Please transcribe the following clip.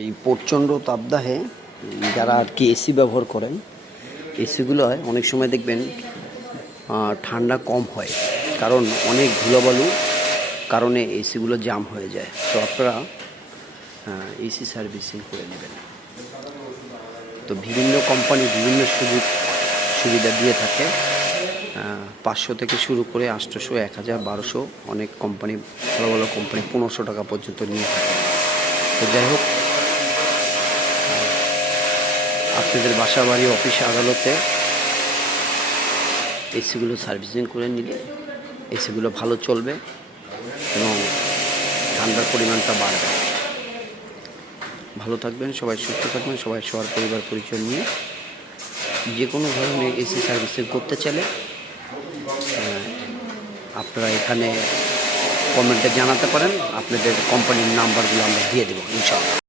এই প্রচণ্ড তাপদাহে যারা আর কি এসি ব্যবহার করেন, এসিগুলো অনেক সময় দেখবেন ঠান্ডা কম হয়, কারণ অনেক ধুলোবালু কারণে এসিগুলো জাম হয়ে যায়। তো আপনারা এসি সার্ভিসিং করে নেবেন। তো বিভিন্ন কোম্পানি বিভিন্ন সুবিধা দিয়ে থাকে, 500 থেকে শুরু করে 800, 1000, 1200, অনেক কোম্পানি, ভালো ভালো কোম্পানি 1500 টাকা পর্যন্ত নিয়ে থাকে। তো যাই হোক, আপনাদের বাসা বাড়ি অফিস আদালতে এসিগুলো সার্ভিসিং করে নিলে এসিগুলো ভালো চলবে এবং ঠান্ডার পরিমাণটা বাড়বে। ভালো থাকবেন সবাই, সুস্থ থাকবেন সবাই, সবার পরিবার পরিচয় নিয়ে যে কোনো ধরনের এসি সার্ভিসিং করতে চাইলে আপনারা এখানে কমেন্টে জানাতে পারেন। আপনাদের কোম্পানির নাম্বারগুলো আমরা দিয়ে দেবো ইনশাআল্লাহ।